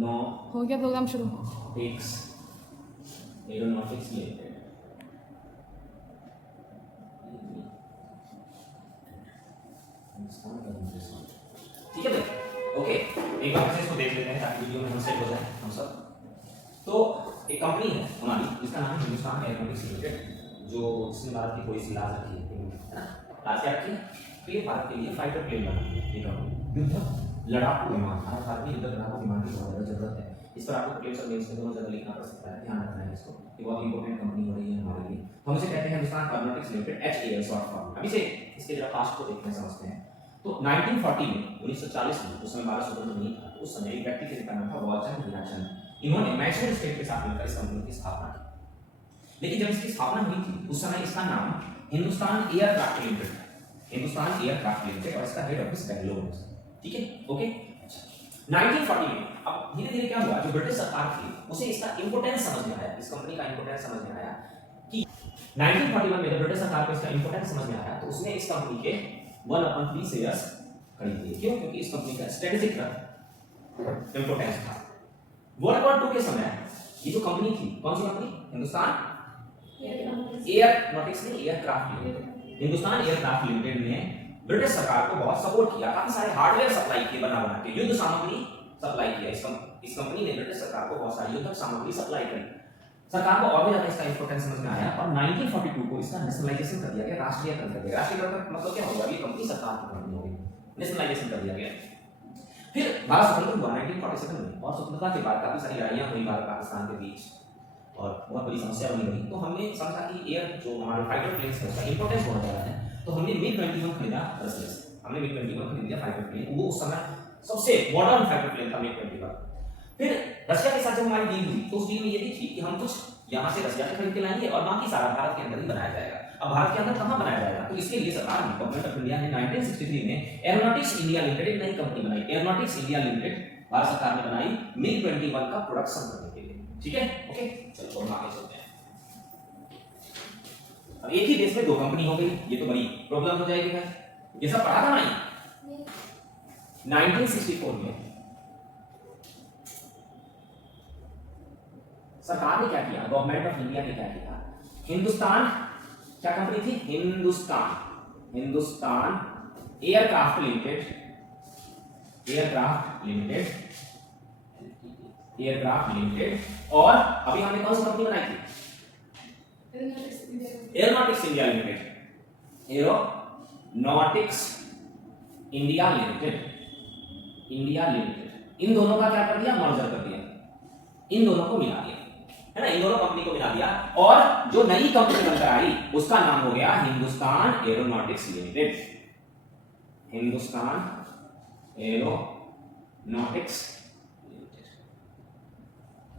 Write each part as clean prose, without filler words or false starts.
No हो गया program शुरू। टिक्स एरोनॉटिक्स लिमिटेड। ठीक है भाई, ओके एक बार से इसको देख लेते हैं ताकि वीडियो में हम सेट हो जाए हम सब। तो एक कंपनी है हमारी जिसका नाम है हिंदुस्तान एरोनॉटिक्स लिमिटेड, जो जिसने भारत की थोड़ी सी लाज रखी है ना, लाज क्या रखी है कि ये भारत के लिए फाइटर प्लेन बनाती है। ये कंपनी युद्ध लड़ाकू विमान, हमारे भारत में युद्ध लड़ाकू विमान की बहुत ज़्यादा जरूरत है। इस पर आपको प्लेन्स और मेन्स में दोनों जगह लिखना पड़ सकता है, ध्यान रखना है इसको, ये बहुत इंपॉर्टेंट कंपनी हो रही है हमारे लिए। हम इसे कहते हैं Hindustan aeronautics limited, HAL short form. अभी से इसके जरा पास्ट को देखते हैं समझते हैं। तो 1940 में 1940 में उस समय भारत स्वतंत्र नहीं था, तो उस समय एक व्यक्ति जिनका नाम था वॉलचंद हीराचंद, इन्होंने मैसूर स्टेट के साथ मिलकर इस कंपनी की स्थापना की। लेकिन जब इसकी स्थापना हुई थी उस समय इसका नाम हिंदुस्तान एयरक्राफ्ट लिमिटेड था, हिंदुस्तान एयरक्राफ्ट लिमिटेड, और इसका हेड ऑफिस बेंगलुरु में है। ठीक है, ओके। 1940 में अब धीरे धीरे क्या हुआ, जो ब्रिटिश सरकार थी उसे इसका इंपोर्टेंस समझ में आया, इस कंपनी का इंपोर्टेंस समझ में आया कि 1941 में जब ब्रिटिश सरकार को इसका इंपोर्टेंस समझ में आया तो उसने इस कंपनी के 1/3 शेयर्स खरीद लिए। क्यों? क्योंकि इस कंपनी का स्ट्रेटेजिक इंपोर्टेंस था। वर्ल्ड वॉर 2 के समय ये जो कंपनी थी, कौन सी कंपनी? हिंदुस्तान एयरोनॉटिक्स ने aircraft limited, Hindustan aircraft limited ने ब्रिटिश सरकार को बहुत सपोर्ट किया, काफी सारे हार्डवेयर सप्लाई किए, बना के युद्ध सामग्री सप्लाई किया। इस कंपनी ने ब्रिटिश सरकार को बहुत सारी युद्ध सामग्री सप्लाई करी। सरकार को और भी ज्यादा इसका इंपोर्टेंस समझ में आया और 1942 को इसका नेशनलाइजेशन कर दिया गया, राष्ट्रीयकरण कर दिया गया। राष्ट्रीयकरण मतलब क्या होगा? ये कंपनी सरकार की कंपनी हो गई, नेशनलाइजेशन कर दिया गया। फिर भारत स्वतंत्र हुआ 1947 में, और स्वतंत्रता के बाद काफी सारी लड़ाइयां हुई भारत पाकिस्तान के बीच और बहुत बड़ी समस्या बनी रही। तो हमने समझा कि एयर जो हमारे फाइटर प्लेन्स है उसका इंपोर्टेंस बहुत ज्यादा है, तो हमने MiG-21 खरीदा रशिया से। हमने MiG-21 खरीद लिया फाइटर प्लेन, वो उस समय सबसे मॉडर्न फाइटर प्लेन था MiG-21। फिर रशिया के साथ जब हमारी डील हुई तो उस डील में ये भी थी कि हम कुछ यहाँ से रशिया से खरीद के लाएंगे और बाकी सारा भारत के अंदर ही बनाया जाएगा। अब भारत के अंदर कहाँ बनाया जाएगा? तो इसके लिए सरकार ने, गवर्नमेंट ऑफ इंडिया ने 1963 में एरोनॉटिक्स इंडिया लिमिटेड एक नई कंपनी बनाई। एरोनॉटिक्स इंडिया लिमिटेड भारत सरकार ने बनाई MiG-21 का प्रोडक्शन करने के लिए। ठीक है, ओके, चलो हम आगे चलते हैं। अब एक ही देश में 2 कंपनी हो गई, ये तो बड़ी प्रॉब्लम हो जाएगी भाई। ये सब पढ़ा था नहीं? 1964 में सरकार ने क्या किया, गवर्नमेंट ऑफ इंडिया ने क्या किया, हिंदुस्तान, क्या कंपनी थी? हिंदुस्तान एयरक्राफ्ट लिमिटेड, और अभी हमने कौन सी कंपनी बनाई थी? Aeronautics India limited, aeronautics India limited, इन दोनों का क्या कर दिया? मर्जर कर दिया, इन दोनों को मिला दिया, है ना, इन दोनों कंपनी को मिला दिया, और जो नई कंपनी बनकर आई उसका नाम हो गया Hindustan aeronautics limited, Hindustan aeronautics limited.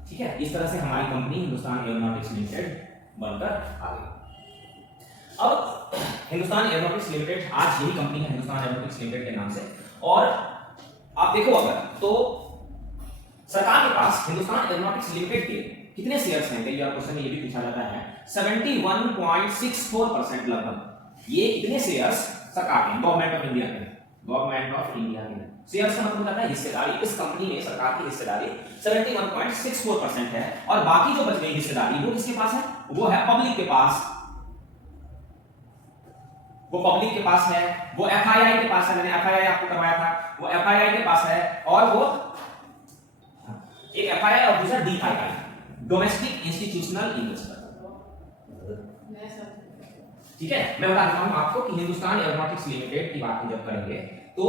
ठीक है, इस तरह से हमारी कंपनी हिंदुस्तान एरोनॉटिक्स लिमिटेड बनकर आ गई। अब हिंदुस्तान एरोनॉटिक्स लिमिटेड आज यही कंपनी है, हिंदुस्तान एरोनॉटिक्स लिमिटेड के नाम से। और आप देखो अगर तो सरकार के पास हिंदुस्तान एरोनॉटिक्स लिमिटेड के कितने शेयर्स हैं? कई बार क्वेश्चन में ये भी पूछा जाता है। 71.64% लगभग ये इतने शेयर्स सरकार के, गवर्नमेंट ऑफ इंडिया के, शेयर्स का मतलब होता है हिस्सेदारी। इस कंपनी में सरकार की हिस्सेदारी 71.64% है, और बाकी जो बच गई हिस्सेदारी वो किसके पास है? वो है पब्लिक के पास, वो पब्लिक के पास है, वो FII के पास है। मैंने FII आपको करवाया था, वो FII के पास है, और वो एक FII और दूसरा DII, डोमेस्टिक इंस्टीट्यूशनल इन्वेस्टर। ठीक है, मैं बता देता हूं आपको कि हिंदुस्तान एरोनॉटिक्स लिमिटेड की बात जब करेंगे तो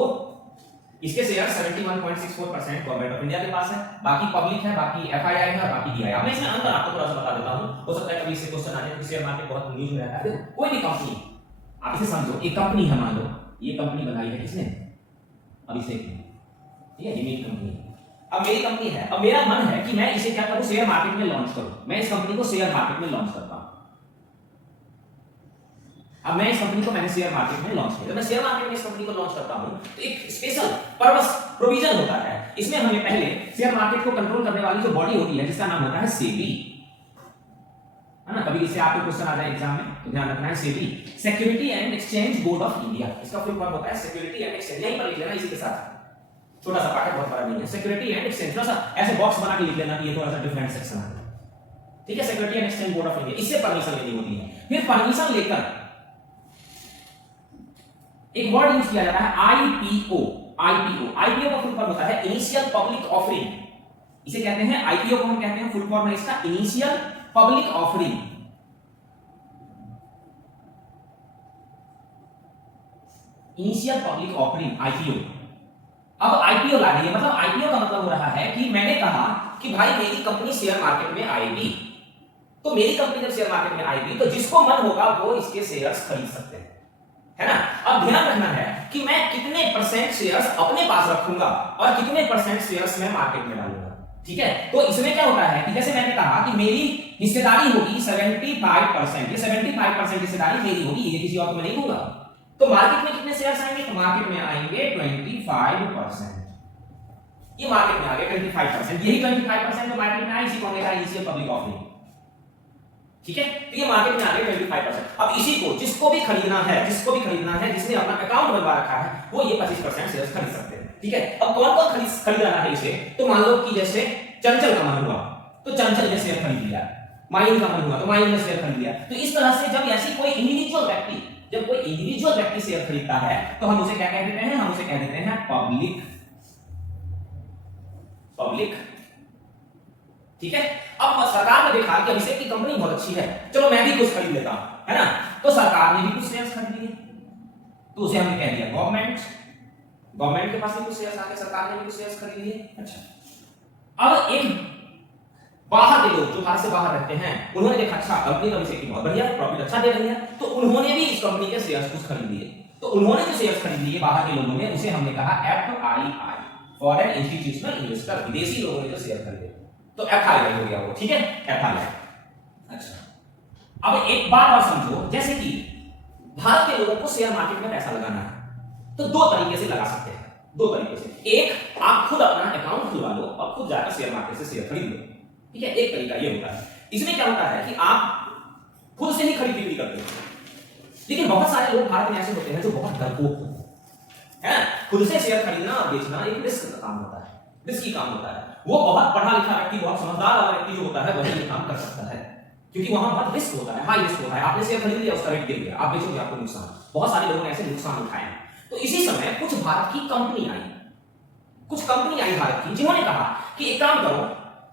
इसके शेयर 71.64% गवर्नमेंट ऑफ इंडिया के पास है, बाकी पब्लिक है, बाकी FII है, और बाकी DII। अब मैं इसमें अंतर आपको थोड़ा सा बता देता हूं, हो सकता है कभी इससे क्वेश्चन आ जाए, कि शेयर मार्केट बहुत न्यूज में रहता है। देखो कोई भी कंपनी, आप इसे समझो एक कंपनी है, मान लो ये कंपनी बनाई है किसने? अभिषेक ने। ठीक है, ये मेरी कंपनी है, अब मेरी कंपनी है, अब मेरा मन है कि मैं इसे क्या करूं? शेयर मार्केट में लॉन्च करूं। मैं इस कंपनी को शेयर मार्केट में लॉन्च करता हूं। अब मैं इस कंपनी को मैंने शेयर मार्केट में लॉन्च किया, जब मैं शेयर मार्केट में इस कंपनी को लॉन्च करता हूं तो एक स्पेशल पर्पस प्रोविजन होता है। इसमें हमें पहले शेयर मार्केट को कंट्रोल करने वाली जो बॉडी होती है जिसका नाम होता है सेबी, है ना। कभी इससे आपको क्वेश्चन आ जाए एग्जाम में तो ध्यान रखना है, SEBI, security and exchange board of India, इसका फुल फॉर्म होता है सिक्योरिटी एंड एक्सचेंज। यहीं पर लिख लेना इसी के साथ, छोटा सा पार्ट है, बहुत बड़ा नहीं है। सिक्योरिटी एंड एक्सचेंज, थोड़ा सा ऐसे बॉक्स बना के लिख लेना कि ये थोड़ा सा डिफरेंट सेक्शन है, ठीक है। Security and exchange board of India, इससे परमिशन लेनी होती है। फिर परमिशन लेकर एक वर्ड यूज किया जाता है आईपीओ। आईपीओ का फुल फॉर्म होता है इनिशियल पब्लिक ऑफरिंग, इसे कहते हैं आईपीओ को हम कहते हैं, फुल फॉर्म है इसका initial public offering. Initial public offering IPO. अब आईपीओ ला रही है, मतलब आईपीओ का मतलब हो रहा है कि मैंने कहा कि भाई मेरी कंपनी शेयर मार्केट में आएगी, तो मेरी कंपनी जब शेयर मार्केट में आएगी तो जिसको मन होगा वो इसके शेयर्स खरीद सकते हैं, है ना। अब ध्यान रखना है कि मैं कितने परसेंट शेयर्स अपने पास रखूंगा और कितने परसेंट शेयर्स मैं मार्केट में डालूंगा, ठीक है। तो इसमें क्या होता है कि जैसे मैंने कहा कि मेरी हिस्सेदारी होगी 75%, ये 75% हिस्सेदारी मेरी होगी, ये किसी और को मैं नहीं दूंगा। तो मार्केट में कितने शेयर्स आएंगे, तो मार्केट में आएंगे 25%, ये मार्केट में आ गए 25%, यही 25% जो मार्केट में आई इसी को हम कहते हैं इनिशियल पब्लिक ऑफरिंग, ठीक है। तो ये मार्केट में आ गए 25%। अब इसी को जिसको भी खरीदना है, जिसने अपना अकाउंट बनवा रखा है, वो ये 25% शेयर्स खरीद सकते हैं, ठीक है। अब कौन कौन खरीद रहा है इसे, तो मान लो कि जैसे चंचल का मन हुआ तो चंचल ने शेयर खरीद लिया, माइन का मन हुआ तो माइन ने शेयर खरीद लिया। तो इस तरह से जब ऐसी कोई इंडिविजुअल व्यक्ति शेयर खरीदता है तो हम उसे क्या कह देते हैं, हम उसे कह देते हैं पब्लिक, ठीक है। अब सरकार ने देखा कि अभिषेक की कंपनी बहुत अच्छी है, चलो मैं भी कुछ खरीद लेता हूं, है ना। तो सरकार ने भी कुछ शेयर्स खरीद लिए, तो उसे हमने कह दिया गवर्नमेंट के पास भी कुछ शेयर्स आ गए, सरकार ने भी कुछ शेयर्स खरीद लिए। अच्छा, अब एक बाहर के लोग जो भारत से बाहर रहते हैं, उन्होंने देखा अच्छा कंपनी तो अभिषेक की बहुत बढ़िया प्रॉफिट अच्छा दे रही है, तो उन्होंने भी इस कंपनी के शेयर्स कुछ खरीद लिए। तो उन्होंने जो शेयर्स खरीद लिए बाहर के लोगों ने, उसे हमने कहा FII, फॉरेन इंस्टीट्यूशनल इन्वेस्टर, विदेशी लोगों ने जो शेयर खरीदे, तो FII हो गया वो, ठीक है, FII। अच्छा, अब एक बात और समझो, जैसे कि भारत के लोगों को शेयर मार्केट में पैसा लगाना है तो दो तरीके से लगा सकते हैं, दो तरीके से। एक, आप खुद अपना अकाउंट खुलवा लो और खुद जाकर शेयर मार्केट से शेयर खरीद लो, ठीक है, एक तरीका ये होता है। इसमें क्या होता है कि आप खुद से ही खरीद बिक्री करते हो, लेकिन बहुत सारे लोग भारत में ऐसे होते हैं जो बहुत डरपोक होते हैं, खुद से शेयर खरीदना और बेचना एक रिस्क का काम होता है, रिस्की काम होता है। वो बहुत पढ़ा लिखा व्यक्ति, बहुत समझदार वाला व्यक्ति जो होता है वही ये काम कर सकता है, क्योंकि वहां बहुत रिस्क होता है, हाई रिस्क होता है। आपने शेयर खरीद लिया, उसका रेट गिर गया, आप बेचोगे आपको नुकसान। बहुत सारे लोगों ने ऐसे नुकसान उठाए हैं। तो इसी समय कुछ भारत की कंपनी आई भारत की, जिन्होंने कहा कि एक काम करो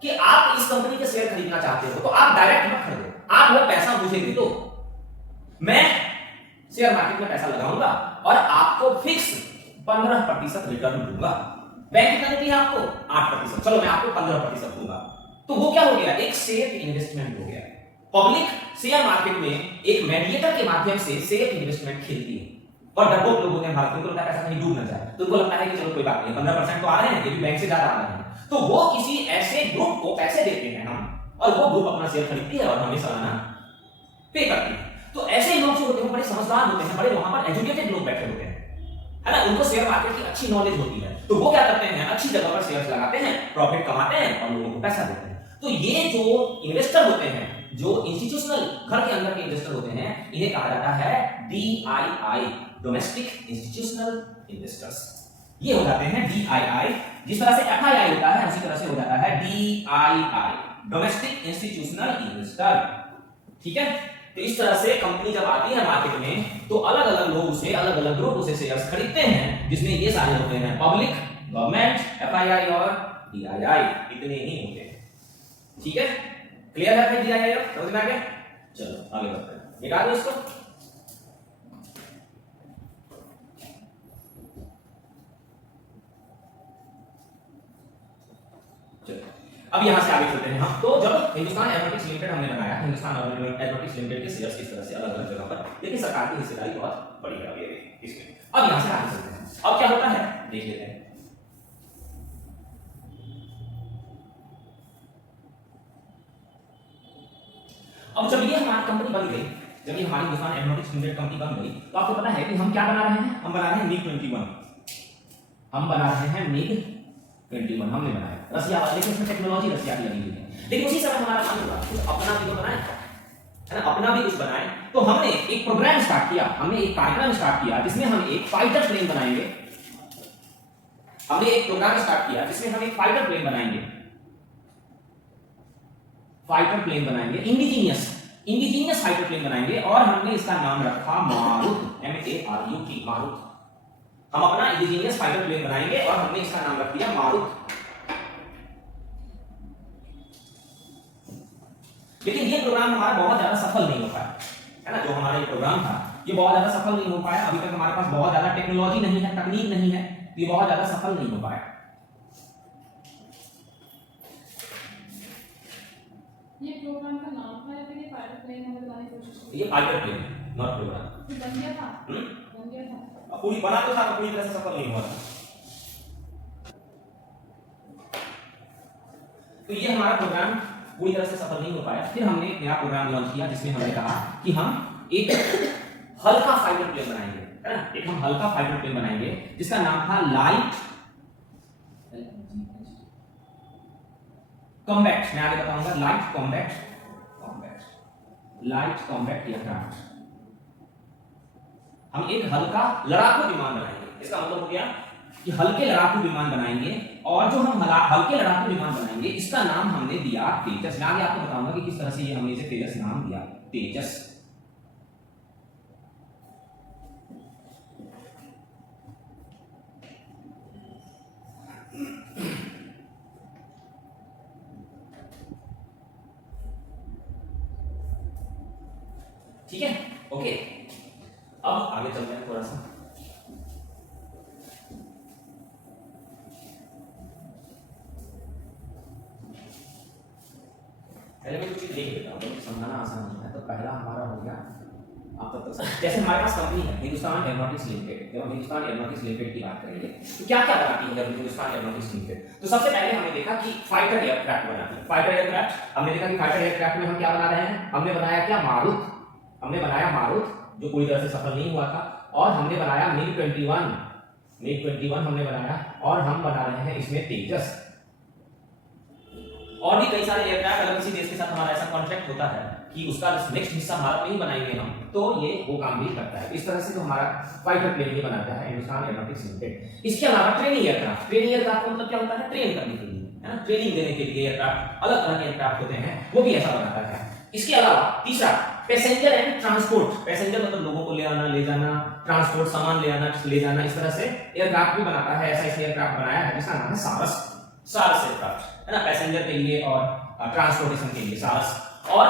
कि आप इस कंपनी के शेयर खरीदना चाहते हो तो आप डायरेक्ट मत खरीदो, आप वो पैसा मुझे दे दो, मैं शेयर मार्केट में पैसा लगाऊंगा और आपको फिक्स 15% रिटर्न दूंगा। बैंक कितना देती है आपको, 8%, चलो मैं आपको 15% दूंगा। तो वो क्या हो गया, एक सेफ इन्वेस्टमेंट हो गया। पब्लिक शेयर मार्केट में एक मीडिएटर के माध्यम से सेफ इन्वेस्टमेंट खेलती है। और डरपोक लोग होते हैं भारत में, उनको लगता है पैसा कहीं डूब ना जाए, तो उनको लगता है कि चलो कोई बात नहीं, 15% तो आ रहे हैं, ये भी बैंक से ज्यादा आ रहे हैं, तो वो किसी ऐसे ग्रुप को पैसे देते हैं हम, और वो ग्रुप अपना शेयर खरीदती है और हमें सालाना पे करती है। तो ऐसे लोग जो होते हैं बड़े समझदार होते हैं, बड़े वहां पर एजुकेटेड लोग बैठे होते हैं, है ना, उनको शेयर मार्केट की अच्छी नॉलेज होती है। तो वो क्या करते हैं, अच्छी जगह पर शेयर्स लगाते हैं, प्रॉफिट कमाते हैं और लोगों को पैसा देते हैं। तो ये जो इन्वेस्टर होते हैं, जो इंस्टीट्यूशनल घर के अंदर के इन्वेस्टर होते हैं, इन्हें कहा जाता है DII, डोमेस्टिक इंस्टीट्यूशनल इन्वेस्टर्स। ये हो जाते हैं DII। जिस तरह से FII होता है उसी तरह से हो जाता है DII, डोमेस्टिक इंस्टीट्यूशनल इन्वेस्टर, ठीक है। तो इस तरह से कंपनी जब आती है मार्केट में तो अलग अलग लोग उसे, अलग अलग ग्रुप उसे शेयर्स खरीदते हैं, जिसमें ये सारे होते हैं पब्लिक, गवर्नमेंट, FII और DII, इतने ही होते हैं, ठीक है। क्लियर है DII, समझ में आ गया? चलो आगे बढ़ते हैं, निकाल दो इसको। अब यहां से आगे चलते हैं हम। तो जब हिंदुस्तान एरोनॉटिक्स लिमिटेड हमने बनाया, हिंदुस्तान एरोनॉटिक्स लिमिटेड के शेयर्स इस तरह से अलग अलग जगह पर, लेकिन सरकार की हिस्सेदारी बहुत बड़ी है इसमें। अब यहां से आगे चलते हैं, अब क्या होता है देख लेते हैं। अब जब ये हमारी कंपनी बन गई, जब ये हमारी हिंदुस्तान एरोनॉटिक्स लिमिटेड कंपनी बन गई, तो आपको पता है कि हम क्या बना रहे हैं, हम बना रहे हैं MiG-21, हम बना रहे हैं MiG-21 हमने बनाया रसिया वाला, लेकिन इसमें टेक्नोलॉजी रसिया की लगी हुई है। लेकिन उसी समय हमारा काम हुआ कुछ अपना भी तो बनाए, है ना, अपना भी कुछ बनाए। तो हमने एक प्रोग्राम स्टार्ट किया, हमने एक कार्यक्रम स्टार्ट किया जिसमें हम एक फाइटर प्लेन बनाएंगे, हमने एक प्रोग्राम स्टार्ट किया जिसमें हम एक फाइटर प्लेन बनाएंगे, फाइटर प्लेन बनाएंगे, इंडिजीनियस फाइटर प्लेन बनाएंगे और हमने इसका नाम रखा मारुत, MARUT, मारुत। हम अपना इंडिजीनियस फाइटर प्लेन बनाएंगे और हमने इसका नाम रख दिया मारुत। लेकिन ये प्रोग्राम हमारा बहुत ज्यादा सफल नहीं हो पाया, है ना। जो हमारा ये प्रोग्राम था ये बहुत ज्यादा सफल नहीं हो पाया। अभी तक हमारे पास बहुत ज्यादा टेक्नोलॉजी नहीं है, तकनीक नहीं है, ये बहुत ज्यादा सफल नहीं हो पाया। ये प्रोग्राम का नाम था या फिर ये फाइटर प्लेन हमें बनाने की कोशिश की? ये फाइटर प्लेन नॉट प्रोग्राम। बन गया था, बन गया था। पूरी बना तो था, पूरी तरह से सफल नहीं हुआ था। तो ये हमारा प्रोग्राम पूरी तरह से सफल नहीं हो पाया। फिर हमने एक नया प्रोग्राम लॉन्च किया जिसमें हमने कहा कि हम एक हल्का फाइटर प्लेन बनाएंगे, है ना। एक हम हल्का फाइटर प्लेन बनाएंगे जिसका नाम था लाइट कॉम्बैट। मैं आगे बताऊंगा लाइट कॉम्बैट एयरक्राफ्ट। हम एक हल्का लड़ाकू विमान बनाएंगे। इसका मतलब हो गया कि हल्के लड़ाकू विमान बनाएंगे और जो हम हल्के लड़ाकू विमान बनाएंगे इसका नाम हमने दिया तेजस। मैं आगे आपको बताऊंगा कि किस तरह से ये हमने इसे तेजस नाम दिया, तेजस। ठीक है, ओके। अब आगे चलते हैं थोड़ा सा। पहले मैं कुछ देख लेता हूँ, समझाना आसान होता है। तो पहला हमारा हो गया आप तक जैसे हमारे पास कंपनी है हिंदुस्तान एरोनॉटिक्स लिमिटेड। जब हम हिंदुस्तान एरोनॉटिक्स लिमिटेड की बात करेंगे तो क्या क्या बनाती है हिंदुस्तान एरोनॉटिक्स लिमिटेड। तो सबसे पहले हमने देखा कि फाइटर एयरक्राफ्ट बनाती है। फाइटर एयरक्राफ्ट हमने देखा कि फाइटर एयरक्राफ्ट में हम क्या बना रहे हैं, हमने बनाया क्या, मारुत। हमने बनाया मारुत जो पूरी तरह से सफल नहीं हुआ था। और हमने बनाया MiG-21 हमने बनाया और हम बना रहे हैं इसमें तेजस। और भी कई सारे एयरक्राफ्ट अगर किसी देश के साथ हमारा ऐसा कॉन्ट्रैक्ट होता है कि उसका नेक्स्ट हिस्सा भारत में ही बनाएंगे हम, तो ये वो काम भी करता है। इस तरह से तो हमारा फाइटर प्लेन ही बनाता है हिंदुस्तान एरोनॉटिक्स लिमिटेड। इसके अलावा ट्रेनिंग एयरक्राफ्ट का मतलब क्या होता है, ट्रेन करने के लिए, है ना। ट्रेनिंग देने के लिए एयरक्राफ्ट, अलग तरह के एयरक्राफ्ट होते हैं, वो भी ऐसा बनाता है। इसके अलावा तीसरा पैसेंजर एंड ट्रांसपोर्ट। पैसेंजर मतलब लोगों को ले आना ले जाना, ट्रांसपोर्ट सामान ले आना ले जाना, इस तरह से एयरक्राफ्ट भी बनाता है। ऐसा इसने एयरक्राफ्ट बनाया है जिसका नाम है सारस एयरक्राफ्ट, है ना। पैसेंजर के लिए और ट्रांसपोर्टेशन के लिए सारस। और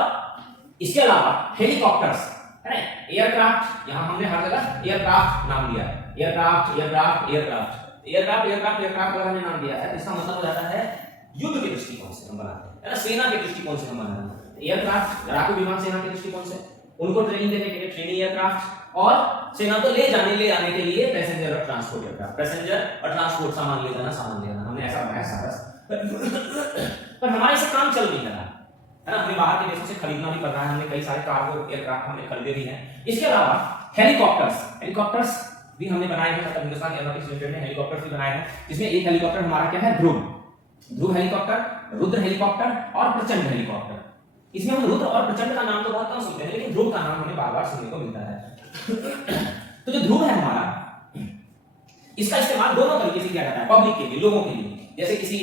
इसके अलावा हेलीकॉप्टर्स, है ना। एयरक्राफ्ट, यहां हमने हर जगह एयरक्राफ्ट नाम दिया है, एयरक्राफ्ट का हमने नाम दिया है। इसका मतलब हो जाता है युद्ध के दृष्टिकोण से हम बनाते हैं, है ना, सेना के दृष्टिकोण से हम बनाते हैं। एयरक्राफ्ट लड़ाकू विमान सेना के दृष्टिकोण से, उनको ट्रेनिंग देने के लिए ट्रेनिंग एयरक्राफ्ट, और सेना को ले आने के लिए पैसेंजर और ट्रांसपोर्ट एयरक्राफ्ट। पैसेंजर और ट्रांसपोर्ट सामान ले जाना, हमने ऐसा बनाया सारस। पर हमारे से काम चल नहीं रहा, है ना। हमें बाहर के देशों से खरीदना भी पड़ रहा है। हमने कई सारे कार्गो एयरक्राफ्ट हमने खरीदे भी हैं। इसके अलावा हेलीकॉप्टर्स भी हमने बनाए हैं। मतलब हिंदुस्तान एरोनॉटिक्स लिमिटेड ने हेलीकॉप्टर्स भी बनाए हैं। इसमें एक हेलीकॉप्टर हमारा क्या है, ध्रुव हेलीकॉप्टर, रुद्र हेलीकॉप्टर और प्रचंड हेलीकॉप्टर। इसमें हम रुद्र और प्रचंड का नाम तो बहुत कम सुनते हैं, लेकिन ध्रुव का नाम हमें बार-बार सुनने को मिलता है। तो जो ध्रुव है हमारा, इसका इस्तेमाल दोनों तरीके से किया जाता है। पब्लिक के लिए, लोगों के लिए, जैसे किसी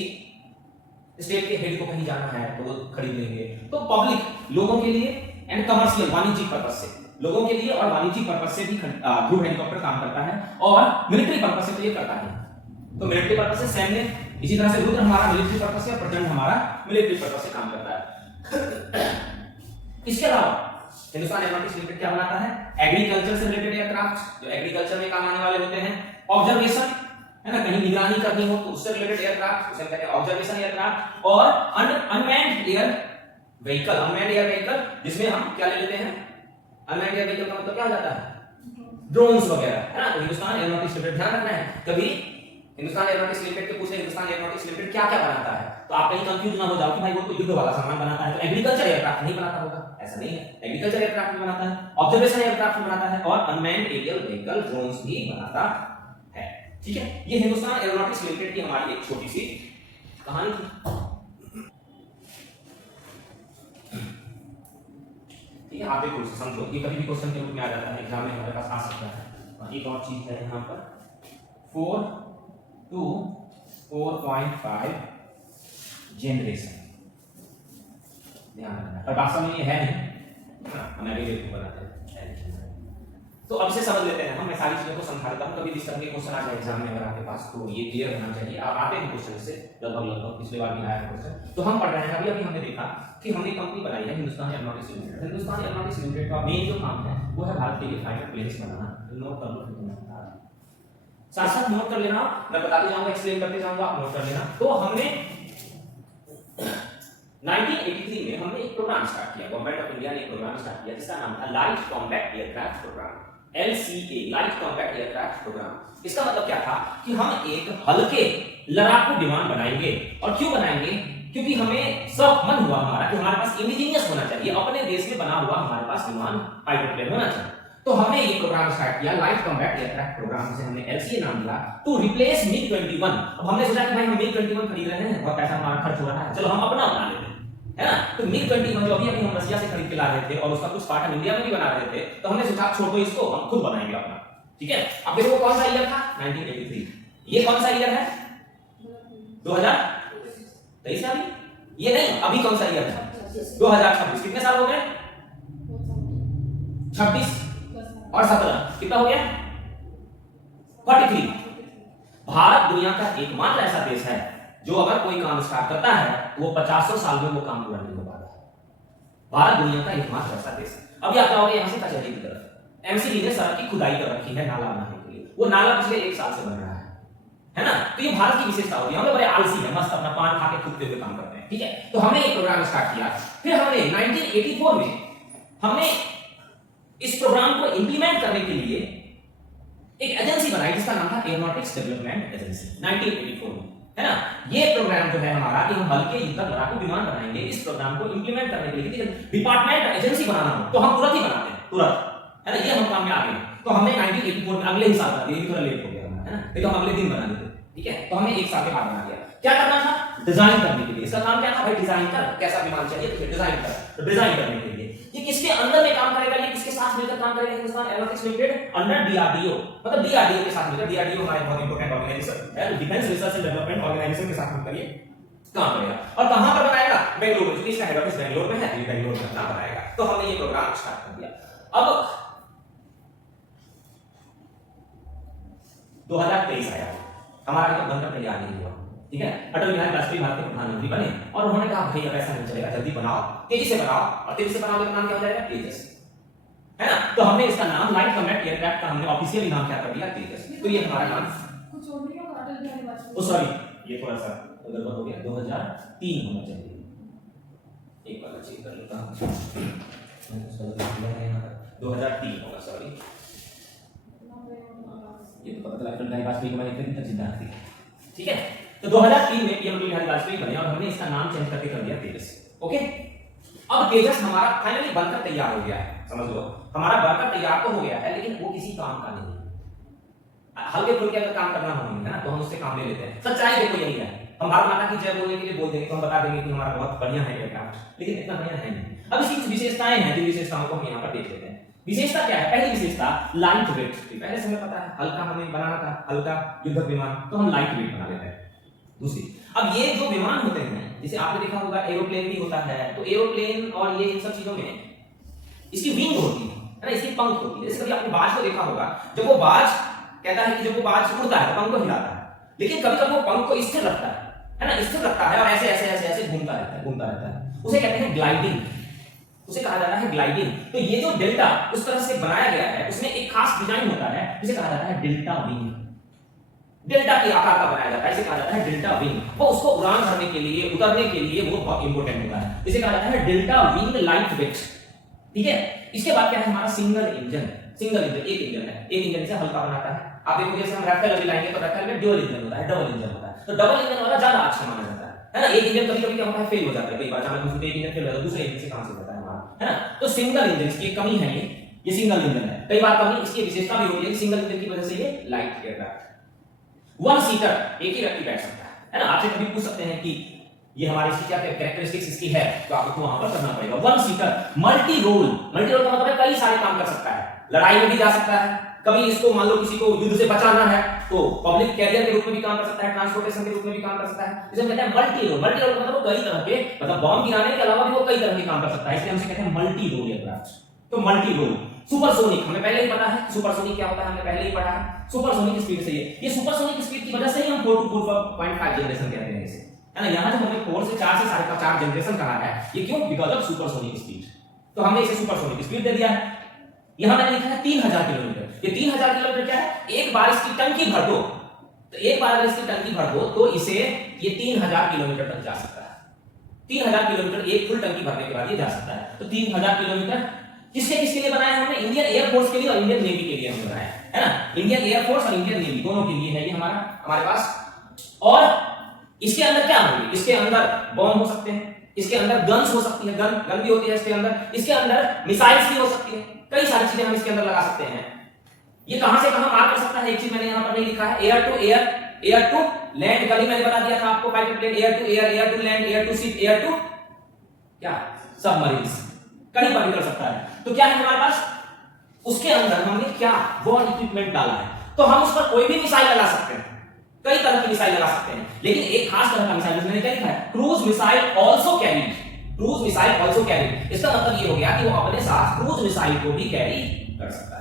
स्टेट के हेड को कहीं जाना है तो वो खरीद लेंगे, तो पब्लिक लोगों के लिए, एंड कमर्शियल वाणिज्यिक पर्पस से लोगों के लिए और वाणिज्यिक पर्पस से भी ध्रुव हेलीकॉप्टर काम करता है। और मिलिट्री पर्पस से तो ये करता है। तो मिलिट्री पर्पस से सैन्य, इसी तरह से रुद्र हमारा मिलिट्री पर्पस से, प्रचंड हमारा मिलिट्री पर्पस से काम करता है। इसके अलावा हिंदुस्तान एरोनॉटिक्स लिमिटेड क्या बनाता है, एग्रीकल्चर से रिलेटेड एयरक्राफ्ट, जो एग्रीकल्चर में काम आने वाले होते हैं। ऑब्जर्वेशन, है ना, कहीं निगरानी करनी हो तो उससे रिलेटेड एयरक्राफ्ट, उसे कहते हैं ऑब्जर्वेशन एयरक्राफ्ट। और अनमैन्ड एयर व्हीकल, जिसमें हम क्या ले लेते हैं, अनमैन्ड एयर व्हीकल का मतलब क्या हो जाता है, ड्रोन्स वगैरह, है ना। तो हिंदुस्तान एरोनॉटिक्स लिमिटेड, ध्यान रखना है, कभी हिंदुस्तान एरोनॉटिक्स लिमिटेड के पूछे हिंदुस्तान एरोनॉटिक्स लिमिटेड क्या क्या बनाता है, तो आप कहीं कंफ्यूज ना हो जाओ कि भाई वो तो युद्ध वाला सामान बनाता है, तो एग्रीकल्चर एयरक्राफ्ट नहीं बनाता होगा, ऐसा नहीं है। एग्रीकल्चर एयरक्राफ्ट भी बनाता है, ऑब्जर्वेशन एयरक्राफ्ट भी बनाता है, और अनमैन्ड एरियल व्हीकल ड्रोन्स भी बनाता है। ठीक है, ये हिंदुस्तान एरोनॉटिक्स लिमिटेड की हमारी एक छोटी सी कहानी थी। ठीक है, आप एक क्वेश्चन समझो, ये कभी भी क्वेश्चन के रूप में आ जाता है, एग्जाम में हमारे पास आ सकता है। एक और चीज है यहाँ पर 4 2 4.5 जनरेशन। ध्यान रखना, पर वास्तव में ये है नहीं, हमें अभी देखो बनाते हैं। तो अब से समझ लेते हैं हम, मैं सारी चीजों को समझा देता हूँ। कभी इस तरह के क्वेश्चन आ जाए एग्जाम में अगर आपके पास, तो ये क्लियर होना चाहिए। आप आते हैं क्वेश्चन से लगभग पिछले बार भी आया क्वेश्चन। तो हम पढ़ रहे हैं अभी हमने देखा कि हमने कंपनी बनाई है Hindustan aeronautics limited. Hindustan aeronautics limited का मेन जो काम है वो है भारत के लिए फाइटर प्लेन्स बनाना। नोट कर लो, साथ साथ नोट कर लेना, मैं बताते जाऊंगा, एक्सप्लेन करते जाऊंगा, आप नोट कर लेना। तो हमने 1983 में हमने एक प्रोग्राम स्टार्ट किया, गवर्नमेंट ऑफ इंडिया ने एक प्रोग्राम स्टार्ट किया जिसका नाम था light combat aircraft program, LCA, light combat aircraft program. इसका मतलब क्या था कि हम एक हल्के लड़ाकू विमान बनाएंगे। और क्यों बनाएंगे? क्योंकि हमें सब मन हुआ हमारा कि हमारे पास इंडिजिनियस होना चाहिए, अपने देश में बना हुआ हमारे पास विमान फाइटर प्लेन होना चाहिए। तो हमने ये प्रोग्राम स्टार्ट किया लाइट कॉम्बैट एयरक्राफ्ट प्रोग्राम, जिसे हमने LCA नाम दिया, टू रिप्लेस MiG-21। अब हमने सोचा कि भाई हम MiG-21 खरीद रहे हैं, बहुत पैसा हमारा खर्च हो रहा है, चलो हम अपना बना लेते हैं, है ना। तो MiG-21 जो अभी हम रसिया से खरीद के ला रहे थे और उसका कुछ पार्ट हम इंडिया में भी बना रहे थे, तो हमने सोचा छोड़ो इसको, हम खुद बनाएंगे अपना। ठीक है, अब देखो कौन सा ईयर था, 1983। ये कौन सा ईयर है? 2023 का भी ये नहीं, अभी कौन सा ईयर है? 2026। कितने साल हो गए? 26 और 17 कितना हो गया? 43। भारत दुनिया का एकमात्र ऐसा देश है जो अगर कोई काम स्टार्ट करता है तो वो 50 साल में वो काम पूरा नहीं हो पाता। भारत दुनिया का एकमात्र ऐसा देश है। अब आप जाओगे यहां से कचहरी की तरफ, MCD ने सड़क की खुदाई कर रखी है नाला बनाने के लिए, वो नाला पिछले 1 साल से बन रहा है ना। तो ये भारत की विशेषता होगी, हम लोग बड़े आलसी हैं, मस्त अपना पान खा के खुदते हुए काम करते हैं। ठीक है, तो हमने ये प्रोग्राम स्टार्ट किया। फिर हमने 1984 में हमने इस प्रोग्राम को इंप्लीमेंट करने के लिए एक एजेंसी बनाई जिसका नाम था एरोनॉटिक्स डेवलपमेंट एजेंसी, 1984 में, है ना। ये प्रोग्राम जो है हमारा कि हम हल्के युद्धक लड़ाकू विमान बनाएंगे, इस प्रोग्राम को इंप्लीमेंट करने के लिए डिपार्टमेंट एजेंसी बनाना हो तो हम तुरंत ही बनाते हैं, तुरंत, है ना। ये हम काम में आ गए। तो हमने 1984 में अगले ही साल बना दिया, ये थोड़ा लेट हो गया हमारा, है ना, नहीं तो हम अगले दिन बना देते। ठीक है, तो हमने 1 साल के बाद बना दिया। क्या करना था? डिजाइन करने के लिए। इसका काम क्या था भाई? डिजाइन कर, कैसा विमान चाहिए तो डिजाइन कर। तो डिजाइन करने के लिए ये किसके अंदर में काम करेगा? ये किसके साथ मिलकर काम करेगा? Hindustan aeronautics limited under DRDO, मतलब DRDO के साथ मिलकर। DRDO हमारे बहुत इंपॉर्टेंट ऑर्गेनाइजेशन है, defence research and development organisation के साथ मिलकर ये काम करेगा। और कहां पर बनाएगा? बेंगलुरु में, इसका हेड ऑफिस बेंगलुरु में है, ये बेंगलुरु में अपना बनाएगा। तो हमने ये प्रोग्राम स्टार्ट कर दिया। अब 2023 आया, हमारा अभी तक बनकर तैयार नहीं हुआ। ठीक है, अटल बिहारी वाजपेयी भारत के प्रधानमंत्री बने और उन्होंने कहा भाई अब ऐसा नहीं चलेगा, जल्दी बनाओ, तेजी से बनाओ। और तेजी से बनाओगे तो नाम क्या हो जाएगा? तेजस, है ना। तो हमने इसका नाम लाइट कॉम्बैट एयरक्राफ्ट का हमने ऑफिशियली नाम क्या कर दिया? तेजस। तो ये हमारा नाम, कुछ और नहीं होगा अटल बिहारी वाजपेयी। ओ सॉरी, ये थोड़ा सा गड़बड़ हो गया, 2003 होना चाहिए। एक बार चेक कर लेता हूं, मैंने तो गलत लिखा है यहां पर, 2003 होगा, सॉरी। ये तो पता चला अटल बिहारी वाजपेयी को मैंने इतने दिन तक जिंदा रखी। ठीक है, तो 2003 में पीएम अटल बिहारी वाजपेयी बने और हमने इसका नाम चेंज करके कर दिया तेजस। ओके, अब तेजस हमारा फाइनली बनकर तैयार हो गया है। समझ लो, हमारा बनकर तैयार तो हो गया है, लेकिन वो किसी काम का नहीं है। हल्के फुल्के अगर काम करना हो ना तो हम उससे काम ले लेते हैं। सच्चाई देखो यही है, हम भारत माता की जय बोलने के लिए बोल देंगे तो हम बता देंगे कि हमारा बहुत बढ़िया है एयरक्राफ्ट, लेकिन इतना बढ़िया है नहीं। अब इसकी कुछ विशेषताएं हैं, जिन विशेषताओं को हम यहाँ पर देख लेते हैं। विशेषता क्या है? पहली विशेषता लाइट वेट। पहले से हमें पता है हल्का हमें बनाना था, हल्का युद्धक विमान, तो हम लाइट वेट बना लेते हैं। दूसरी, अब ये जो विमान होते हैं, जैसे आपने देखा होगा एरोप्लेन भी होता है, तो एरोप्लेन और ये इन सब चीजों में इसकी विंग होती है ना, इसकी पंख होती है। जैसे कभी आपने बाज को देखा होगा, जब वो बाज कहता है कि जब वो बाज उड़ता है पंख को हिलाता है, लेकिन कभी कभी वो पंख को स्थिर रखता है ना, स्थिर रखता है और ऐसे ऐसे ऐसे ऐसे घूमता रहता है, उसे कहते हैं ग्लाइडिंग, उसे कहा जाता है ग्लाइडिंग। तो ये जो डेल्टा उस तरह से बनाया गया है, उसमें एक खास डिजाइन होता है जिसे कहा जाता है डेल्टा विंग। डेल्टा के आकार का बनाया जाता है, इसे कहा जाता है डेल्टा विंग। वो उसको उड़ान भरने के लिए, उतरने के लिए वो बहुत इंपॉर्टेंट होता है, इसे कहा जाता है डेल्टा विंग लाइट वेट। ठीक है, इसके बाद क्या है हमारा सिंगल इंजन। सिंगल इंजन, एक इंजन है, एक इंजन से हल्का बनाता है। आप देखो जैसे हम राफेल अभी लाएंगे तो राफेल में ड्यूल इंजन होता है, डबल इंजन होता है, तो डबल इंजन वाला ज्यादा अच्छा माना जाता है ना। एक इंजन कभी कभी क्या होता है फेल हो जाता है, कई बार अचानक हम एक इंजन फेल हो जाता है, दूसरे इंजन से काम चल जाता है हमारा, है ना। तो सिंगल इंजन की कमी है, ये सिंगल इंजन है। कई बार कमी इसकी विशेषता भी होती है, सिंगल इंजन की वजह से ये लाइट एयरक्राफ्ट वन सीटर एक ही व्यक्ति बैठ सकता है ना। आपसे कभी पूछ सकते हैं कि ये हमारी इसकी क्या कैरेक्टरिस्टिक्स इसकी है, तो आपको वहां पर करना पड़ेगा। One seater multi role, multi role का मतलब है कई सारे काम कर सकता है, लड़ाई में भी जा सकता है, कभी इसको मान लो किसी को युद्ध से बचाना है तो पब्लिक कैरियर के रूप में भी काम कर सकता है, ट्रांसपोर्टेशन के रूप में भी काम कर सकता है। इसे कहते हैं मल्टी रोल। मल्टी रोल मतलब वो कई तरह के, मतलब बॉम्ब गिराने के अलावा भी वो कई तरह के काम कर सकता है, इसलिए हम इसे कहते हैं मल्टी रोल एयरक्राफ्ट। तो मल्टी रोल। सुपरसोनिक हमें पहले ही पता है, सुपरसोनिक क्या होता है हमने पहले ही पढ़ा है। सुपरसोनिक स्पीड से ये सुपरसोनिक स्पीड की वजह से ही हम 4 to 4.5 जनरेशन कहते हैं इसे, है ना। यहाँ जो हमने 4 से 4 से 4.5 जनरेशन कहा है, ये क्यों? Because of supersonic speed. तो हमने इसे सुपरसोनिक स्पीड दे दिया है। यहां मैंने लिखा है 3000 किलोमीटर। ये 3000 किलोमीटर क्या है? एक बार इसकी टंकी भर दो, तो एक बार अगर इसकी टंकी भर दो तो इसे ये 3000 किलोमीटर तक जा सकता है। 3000 किलोमीटर एक फुल टंकी भरने के बाद ये जा सकता है। तो 3000 किलोमीटर किसके किसके लिए बनाया हमने? इंडियन एयरफोर्स के लिए और इंडियन नेवी के लिए हमने बनाया है ना। इंडियन एयरफोर्स और इंडियन नेवी दोनों के लिए है ये हमारे पास। और इसके अंदर क्या होगी? इसके अंदर बॉम्ब हो सकते हैं, इसके अंदर गन्स हो सकती है, गन भी होती है इसके अंदर, इसके अंदर मिसाइल्स भी हो सकती है, कई सारी चीजें हम इसके अंदर लगा सकते हैं। ये कहां से कहां मार कर सकता है? एक चीज मैंने यहां पर नहीं लिखा है, air to air, air to land. कल ही मैंने बता दिया था आपको, fighter plane air to air, air to land, air to ship, air to क्या सबमरीन्स, कहीं पर भी कर सकता है। तो क्या है हमारे पास? उसके अंदर हमने क्या वॉर इक्विपमेंट डाला है, तो हम उस पर कोई भी मिसाइल लगा सकते हैं, कई तरह की मिसाइल लगा सकते हैं। लेकिन एक खास तरह का मिसाइल मैंने क्या लिखा है? Cruise missile also carried. Cruise missile also carried, इसका मतलब ये हो गया कि वो अपने साथ क्रूज मिसाइल को भी कैरी कर सकता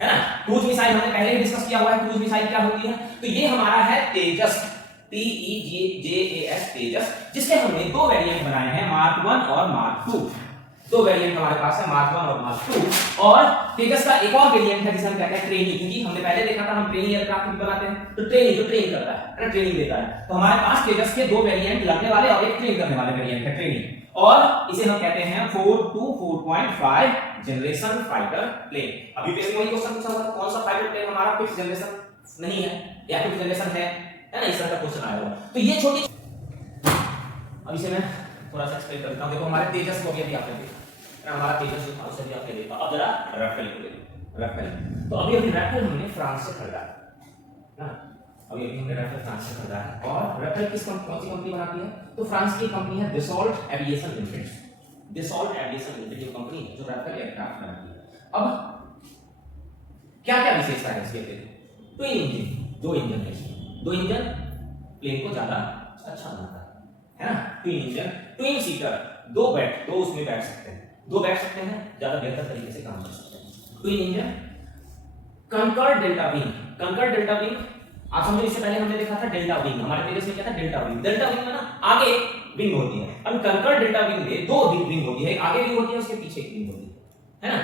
है ना। क्रूज मिसाइल हमने पहले ही डिस्कस किया हुआ है, क्रूज मिसाइल क्या होती है। तो ये हमारा है तेजस, TEJAS, तेजस, जिसके हमने दो वेरिएंट बनाए हैं, मार्क 1 और मार्क 2। दो वेरिएंट हमारे पास है, मार्क 1 और मार्क 2। और तेजस का एक और वेरिएंट है जिसे हम कहते हैं ट्रेनी, क्योंकि हमने पहले देखा था हम ट्रेनी एयरक्राफ्ट भी बनाते हैं। तो ट्रेनी जो ट्रेन करता है, ट्रेनिंग देता है। तो हमारे पास तेजस के दो वेरिएंट लगने वाले और एक ट्रेन करने वाले वेरिएंट है, ट्रेनिंग। और इसे हम कहते हैं 4 to 4.5 जनरेशन फाइटर प्लेन। अभी भी वही क्वेश्चन पूछा हुआ है, कौन सा फाइटर प्लेन हमारा 5th जनरेशन नहीं है या 5th जनरेशन है ना, इस तरह का क्वेश्चन आया हुआ। तो ये छोटी, अब इसे मैं थोड़ा सा एक्सप्लेन करता हूं। देखो हमारे तेजस को अभी आपने देखा, हमारा तेजस जो था उसे भी आपने देखा। अब जरा राफेल को देखो, राफेल। तो अभी राफेल हमने फ्रांस से खरीदा है ना, अभी हमने राफेल फ्रांस से खरीदा है। और राफेल कौन सी कंपनी बनाती है? तो फ्रांस की कंपनी है Dassault aviation limited. Dassault aviation limited जो कंपनी है जो राफेल एयरक्राफ्ट बनाती है। अब क्या क्या विशेषता है इसके? ट्विन इंजन, दो इंजन है इसमें, दो इंजन प्लेन को ज्यादा अच्छा बनाता है ना। ट्विन इंजन, ट्विन सीटर, दो उसमें बैठ सकते हैं, दो बैठ सकते हैं, ज्यादा बेहतर तरीके से काम कर सकते हैं। Twin engine, conquered delta wing. Conquered delta wing आप समझो, इससे पहले हमने देखा था डेल्टा विंग, हमारे तेजस में क्या था? Delta wing. डेल्टा विंग में ना आगे विंग होती है, अब कंकर्ड डेल्टा विंग में दो विंग होती है, आगे विंग होती है, उसके पीछे एक विंग होती है ना।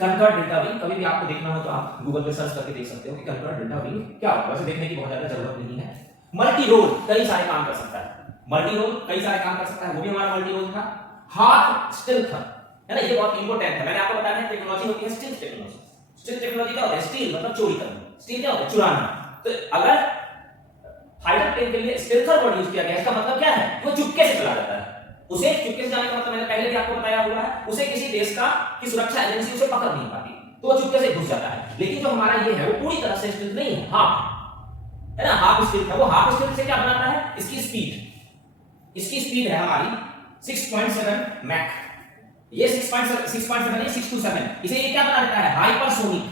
कंकर्ड डेल्टा विंग कभी भी आपको देखना हो तो आप गूगल पे सर्च करके देख सकते हो कि कंकर्ड डेल्टा विंग क्या होगा, वैसे देखने की बहुत ज्यादा जरूरत नहीं है। मल्टी रोल, कई सारे काम कर सकता है, मल्टी रोल कई सारे काम कर सकता है, वो भी हमारा मल्टी रोल था। हाफ स्टिल्थ है ना, ये बहुत इंपॉर्टेंट है, मैंने आपको बताया है टेक्नोलॉजी होती है स्टिल्थ टेक्नोलॉजी। स्टिल्थ टेक्नोलॉजी क्या होता है? स्टील मतलब चोरी करना, स्टील क्या होता है? चुराना। तो अगर फाइटर प्लेन के लिए स्टिल्थर वर्ड यूज किया गया, इसका मतलब क्या है? वो चुपके से चला जाता है। उसे चुपके से जाने का मतलब मैंने पहले भी आपको बताया हुआ है, उसे किसी देश की सुरक्षा एजेंसी उसे पकड़ नहीं पाती, तो वो चुपके से घुस जाता है। लेकिन जो हमारा ये है वो पूरी तरह से स्टिल्थ नहीं है, हाफ है ना, हाफ स्टिल्थ है। वो हाफ स्टिल्थ से क्या बनाता है? इसकी स्पीड है हमारी 6.7 मैक। ये 6.7 है, 6 to 7, इसे ये क्या बना देता है? हाइपरसोनिक।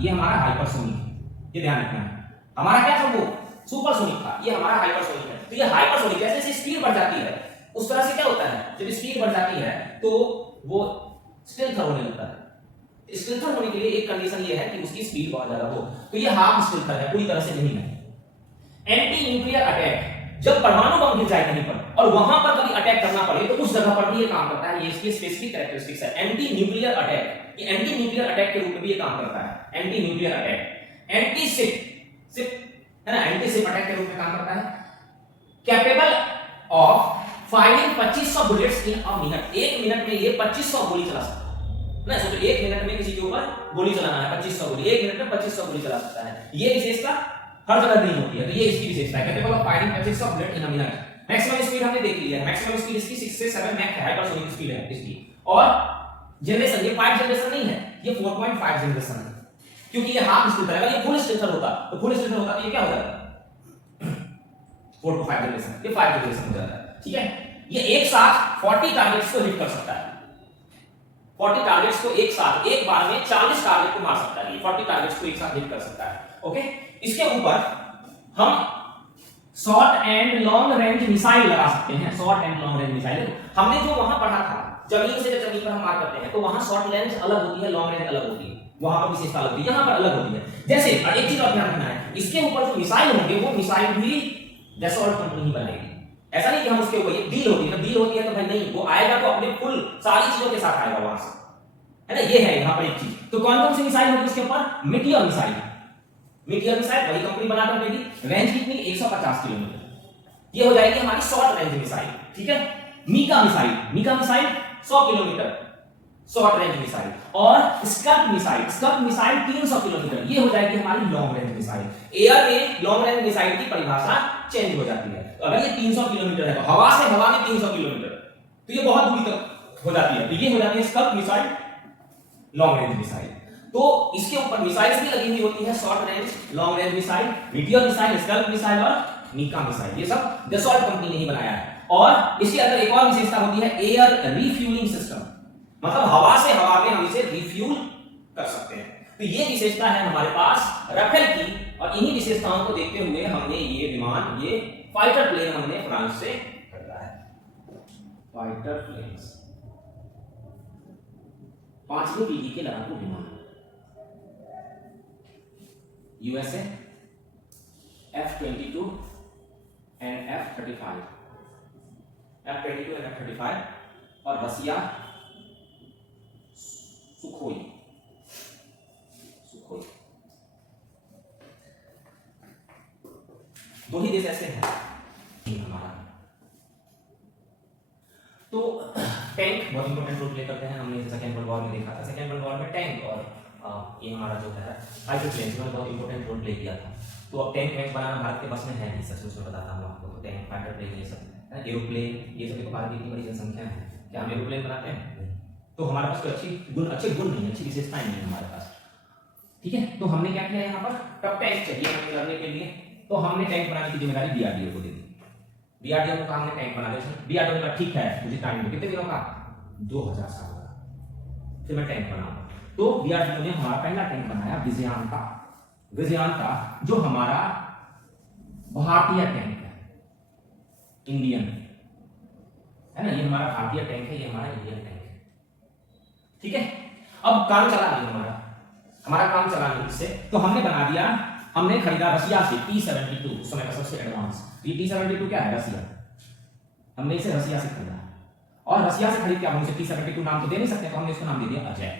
ये हमारा हाइपरसोनिक, ये ध्यान रखना है। हमारा क्या था? वो सुपरसोनिक था, ये हमारा हाइपरसोनिक है। तो ये हाइपरसोनिक, जैसे जैसे स्पीड बढ़ जाती है उस तरह से क्या होता है? जब स्पीड बढ़ जाती है तो वो स्टिल्थ होने लगता है। स्टिल्थ होने के लिए एक कंडीशन ये है कि उसकी स्पीड बहुत ज्यादा हो, तो ये हाफ स्टिल्थ है, पूरी तरह से नहीं है। एंटी न्यूक्लियर अटैक, जब परमाणु बम गिर जाए कहीं पर और वहां पर कभी अटैक करना पड़े तो उस जगह पर भी ये काम करता है, ये इसकी स्पेसिफिक कैरेक्टरिस्टिक्स है। एंटी न्यूक्लियर अटैक, ये एंटी न्यूक्लियर अटैक के रूप में भी ये काम करता है। Anti nuclear attack, anti ship है ना, एंटी शिप अटैक के रूप में काम करता है। Capable of firing 2500 bullets in a minute, एक मिनट में ये 2500 गोली चला सकता है ना। सोचो एक मिनट में किसी के ऊपर गोली चलाना है, 2500 गोली, एक मिनट में 2500 गोली चला सकता है। ये विशेषता हर जगह नहीं होती है, तो ये इसकी विशेषता है। Capable of firing 2500 bullet in a minute. Maximum speed हमने देख लिया है, मैक्सिमम स्पीड इसकी 6 से 7 मैक है, हाइपरसोनिक स्पीड है इसकी। और जनरेशन, ये 5 जनरेशन नहीं है, ये 4.5 जनरेशन है, क्योंकि ये हाफ स्टिल्थ है। अगर ये फुल स्टिल्थ होता तो फुल स्टिल्थ होता तो ये क्या हो जाता? 4 to 5 जनरेशन, ये 5 जनरेशन हो जाता है। ठीक है, ये एक साथ 40 टारगेट्स को हिट कर सकता है, 40 टारगेट्स को एक साथ एक बार में 40 टारगेट को मार सकता है, 40 टारगेट्स को एक साथ हिट कर सकता है। ओके, इसके ऊपर हम short and long range missile लगा सकते हैं। Short and long range missile हमने जो वहां पढ़ा था, जमीन से जब जमीन पर हम मार करते हैं तो वहां शॉर्ट रेंज अलग होती है, लॉन्ग रेंज अलग होती है, वहां पर विशेषता अलग होती है, यहां पर अलग होती है। जैसे एक चीज और ध्यान रखना है, इसके ऊपर जो मिसाइल होंगे वो मिसाइल भी डैसॉल्ट कंपनी ही बनाएगी। ऐसा नहीं कि हम उसके ऊपर, ये डील होती है, डील होती है तो भाई नहीं, वो आएगा तो अपने फुल सारी चीजों के साथ आएगा वहां से, है ना। ये है यहां पर एक चीज। तो कौन कौन सी मिसाइल होगी इसके ऊपर? मीटियर मिसाइल, मीटियर मिसाइल वही कंपनी बनाकर देगी। रेंज कितनी? 150 किलोमीटर, ये हो जाएगी हमारी शॉर्ट रेंज मिसाइल, ठीक है। MICA missile, MICA missile 100 kilometre short range missile. और SCALP missile, SCALP missile 300 kilometre, ये हो जाएगी हमारी लॉन्ग रेंज मिसाइल। एयर में लॉन्ग रेंज मिसाइल की परिभाषा चेंज हो जाती है। तो अगर ये 300 किलोमीटर है तो हवा से हवा में 300 किलोमीटर, तो ये बहुत दूरी तक हो जाती है, तो ये हो जाती है scalp missile, long range missile. तो इसके ऊपर मिसाइल्स भी लगी हुई होती है, short range, long range missile, meteor missile, SCALP missile और मीका मिसाइल, ये सब डैसॉल्ट कंपनी ने ही बनाया है। और इसके अंदर एक और विशेषता होती है एयर रिफ्यूलिंग सिस्टम, मतलब हवा से हवा में हम इसे रिफ्यूल कर सकते हैं। तो ये विशेषता है हमारे पास राफेल की, और इन्हीं विशेषताओं को देखते हुए हमने ये विमान, ये फाइटर प्लेन हमने फ्रांस से खरीदा है। फाइटर प्लेन्स 5वीं पीढ़ी के लड़ाकू विमान, USA F-22 and F-35, F-22 and F-35, और रसिया सुखोई, सुखोई। दो ही देश ऐसे हैं हमारा। तो टैंक बहुत इंपॉर्टेंट रोल प्ले करते हैं, हमने सेकेंड वर्ल्ड वॉर में देखा था। सेकेंड वर्ल्ड वॉर में टैंक और ये हमारा जो है फाइटर प्लेन्स में बहुत इंपॉर्टेंट रोल प्ले किया था। तो अब टैंक वैंक बनाना भारत के बस में है नहीं, सच में बताता हूँ आपको। तो टैंक, फाइटर प्लेन, ये सब एरोप्लेन, ये सब भारत की इतनी बड़ी जनसंख्या है, क्या हम एरोप्लेन बनाते हैं? तो हमारे पास कोई अच्छे गुण नहीं, अच्छी विशेषताएं नहीं है हमारे पास, ठीक है। तो हमने क्या किया यहाँ पर, तब टैंक चाहिए हमें लड़ने के लिए, तो हमने टैंक बनाने की जिम्मेदारी डीआरडीओ को दे दी। डीआरडीओ को कहा हमने टैंक बना दे। डीआरडीओ ने कहा ठीक है, मुझे टाइम दो। कितने दिनों का? 2000 साल का, फिर मैं टैंक बनाऊंगा। तो डीआरडीओ ने हमारा पहला टैंक बनाया विजयांता, विजयांता जो हमारा भारतीय टैंक है, इंडियन है ना, ये हमारा भारतीय टैंक है, ये हमारा इंडियन टैंक है, ठीक है। अब काम चला नहीं हमारा काम चला नहीं इससे, तो हमने बना दिया, हमने खरीदा रसिया से T-72, उस समय का सबसे एडवांस। ये T-72 क्या है? रसिया, हमने इसे रसिया से खरीदा, और रसिया से खरीद के हम उसे T-72 नाम तो दे नहीं सकते, तो हमने इसको नाम दे दिया अजय,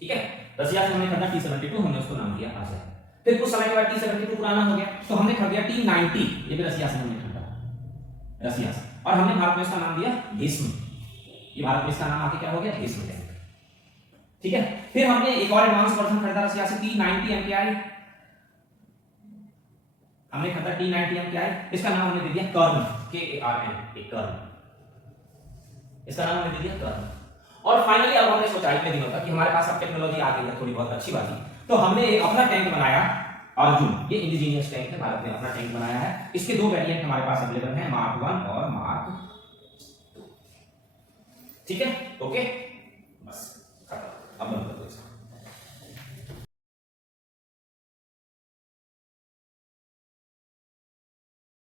ठीक है। रसिया से हमने खरीदा T-72, हमने उसको नाम दिया अजय। फिर कुछ समय के बाद T-72 पुराना हो गया, तो हमने खरीदा T-90, ये भी रसिया से हमने खरीदा, रसिया से, और हमने भारत में इसका नाम दिया भीष्म। ये भारत में इसका नाम आके क्या हो गया? भीष्म टैंक, ठीक है। फिर हमने एक और एडवांस वर्जन खरीदा रसिया से T-90 MKI, हमने खरीदा T-90 MKI, इसका नाम हमने दे दिया कर्ण, KARN, एक कर्ण, इसका नाम हमने दे दिया कर्ण। और फाइनली अब हमने सोचा इतने दिनों तक कि हमारे पास अब टेक्नोलॉजी आ गई है थोड़ी बहुत अच्छी बात, तो हमने एक अपना टैंक बनाया अर्जुन, ये इंडिजीनियस टैंक है, भारत ने अपना टैंक बनाया है। इसके दो वेरिएंट हमारे पास अवेलेबल हैं, Mark 1 और Mark 2, ठीक है, ओके।